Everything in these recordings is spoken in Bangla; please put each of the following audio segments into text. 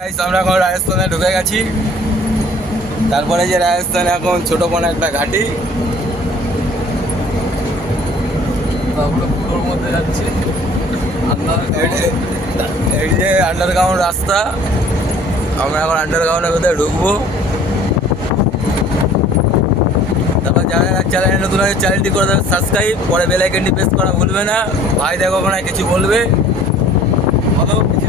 গাইস, আমরা এখন রাজস্থানে ঢুকে গেছি। তারপরে যে রাজস্থানে এখন ছোট কোনো একটা ঘাটি, পুরোর মধ্যে যাচ্ছি। এই যে আন্ডারগ্রাউন্ড রাস্তা। আমরা এখন আন্ডারগ্রাউন্ডের ভেতরে ঢুকবো। তারপর যারা চ্যানেলে নতুন আছে চ্যানেলটি করে দেবে সাবস্ক্রাইব, পরে বেল আইকনটি প্রেস করা ভুলবে না। ভাই দেখো ওখানে কিছু বলবে, বলো কিছু।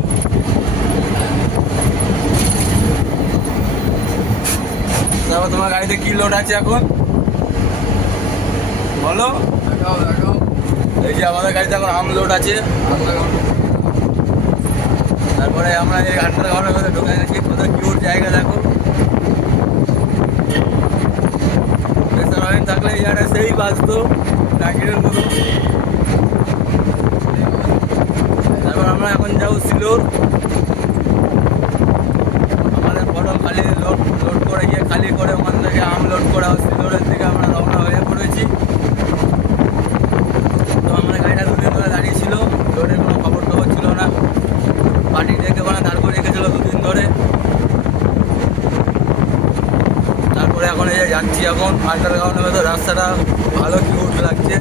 তারপর তোমার গাড়িতে কি লোড আছে এখন বলো। দেখাও এই যে আমাদের গাড়িতে এখন আম লোড আছে। তারপরে আমরা এই আন্ডারগ্রাউন্ডের মধ্যে ঢুকে গেছি। কত কিউট জায়গা দেখো। বেসারাইন থাকলে এই জায়গাটা সেই বাঁচতো নাকিরের মতো। তারপর আমরা এখন যাবো সিলোর। আমাদের পটল খালি লোড করে গিয়ে খালি করে ওখান থেকে আম লোড করা সিলোরের দিকে আমরা রওনা হয়ে পড়েছি। তো আমরা গাড়িটা দুদিন ধরে দাঁড়িয়েছিল, লোডের কোনো খবর টবর ছিল না। পার্টি দেখে ওখানে দাঁড় করে রেখেছিল দুদিন ধরে। তারপরে এখন এই যে যাচ্ছি এখন আন্ডারগ্রাউন্ডের মধ্যে। রাস্তাটা ভালো কিউট লাগছে।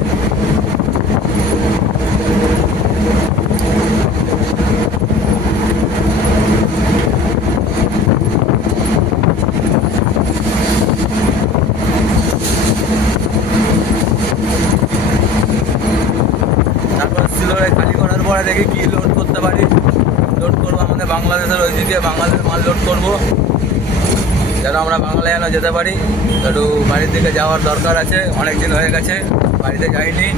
তারপর সিলোরে খালি করার পরে দেখি কি লোড করতে পারি। লোড করবো আমাদের বাংলাদেশের ওইদিকে, বাংলাদেশ মাল লোড করবো যেন আমরা বাংলায় যেন যেতে পারি। একটু বাড়ির দিকে যাওয়ার দরকার আছে, অনেক দিন হয়ে গেছে বাড়িতে যাইনি।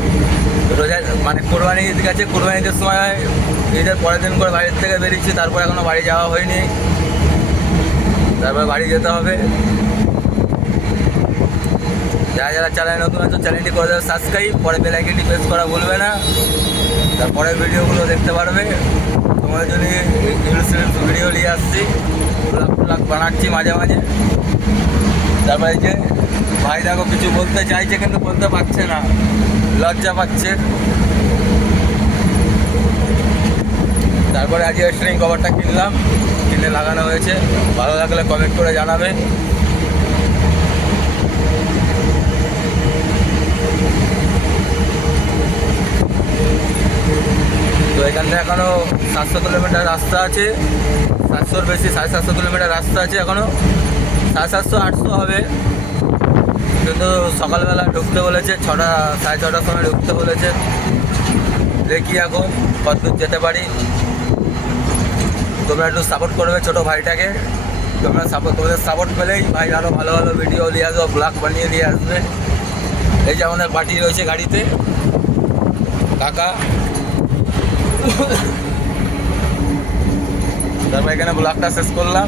রোজা মানে কোরবানি ঈদ গেছে, কোরবানিদের সময় ঈদের পরের দিন করে বাড়ির থেকে বেরিয়েছি। তারপর এখনও বাড়ি যাওয়া হয়নি, তারপর বাড়ি যেতে হবে। যারা যারা চ্যানেল নতুন আছে চ্যানেলটি করে দেবে সাবস্ক্রাইব, পরে বেল আইকনটি প্রেস করা ভুলবে না। তারপরে ভিডিওগুলো দেখতে পারবে। তোমার জন্য ভিডিও নিয়ে আসছি, ব্লগ বানাচ্ছি মাঝে মাঝে। তারপরে যে ভাই দেখো কিছু বলতে চাইছে কিন্তু বলতে পারছে না, লজ্জা পাচ্ছে। তারপরে আজকে স্ট্রিং কভারটা কিনলাম, কিনে লাগানো হয়েছে। ভালো লাগলে কমেন্ট করে জানাবে। তো এখান থেকে এখনও 700 কিলোমিটার রাস্তা আছে। 700-র বেশি, 750 কিলোমিটার রাস্তা আছে এখনও। 750-800 হবে। কিন্তু সকালবেলা ঢুকতে বলেছে, 6টা 6:30টার সময় ঢুকতে বলেছে। দেখি এখন কতদূর যেতে পারি। তোমরা একটু সাপোর্ট করবে ছোটো ভাইটাকে। তোমাদের সাপোর্ট পেলেই ভাই আরও ভালো ভালো ভিডিও নিয়ে আসবো, ব্লগ বানিয়ে নিয়ে আসবে। এই যে আমাদের পার্টি রয়েছে গাড়িতে, কাকা। তারপর এখানে ব্লগটা শেষ করলাম।